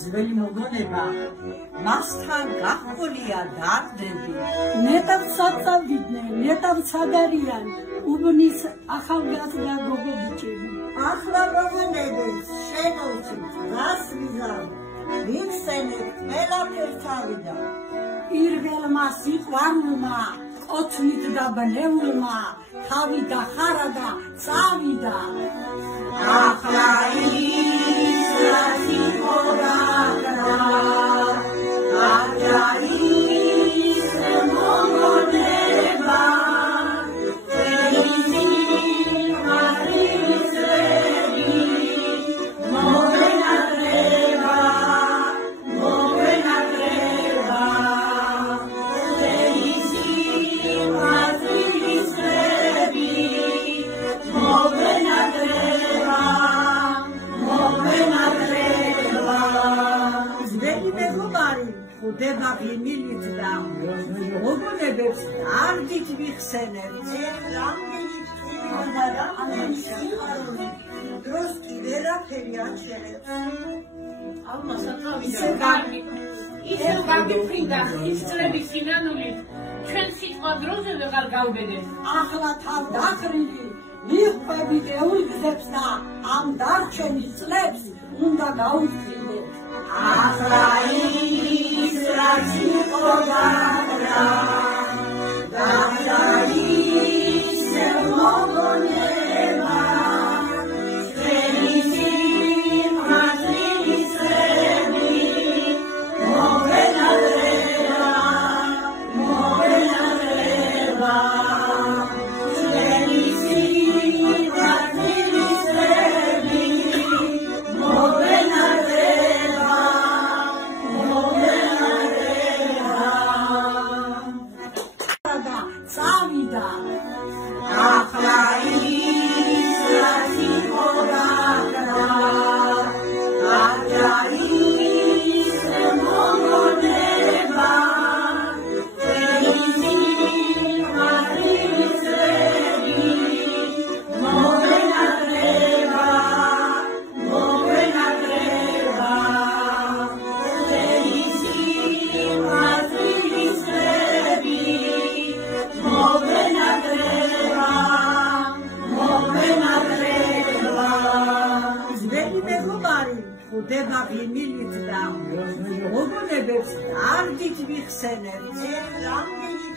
ძველი მოგონება მასთან გახყოლია დარდები ნეტავ საწავიდნენ ნეტავ საგარიან უბნის ახალგაზრდა გოგობიჭები ახლა მოგონებებს შეგავსით გასვიზარ ვიხსენებთ ყველაფერს თავიდან პირველმა სიყვარულმა ყოთნით და ბნეულმა თავი დახარა და წავიდა ახლა ის რაც იყო გაქრა ახლა ის მოგონება ხდება ღიმილით და მოგონებებს არდით ვიხსენებთ რამდენი თვლა და ამის სიხარული დროს კი ვერაფერი აჩერებს ალმასა ისე გაგიფრინდა ის წლების სინანულით ჩვენ სიტყვა დროზე ვეღარ გავბედეთ ახლა თავ დახრილი მიხვდებით ეულგზებს და ამ დარჩენის წლებს უნდა გაუხსნით ახლა ის რაც იყო გაქრა ახლა ის მოგონება ჩვენი სიმართლის წლები მოვენატრება ჩვენი სიმართლის წლები ახლა ის რაც იყო გაქრა ახლა ის მოგონება ჩვენი სიმართლის წლები მოვენატრება ჩვენი სიმართლის წლები ხდება ღიმილით და მოგონებებს არდით ვიხსენებთ რამდენი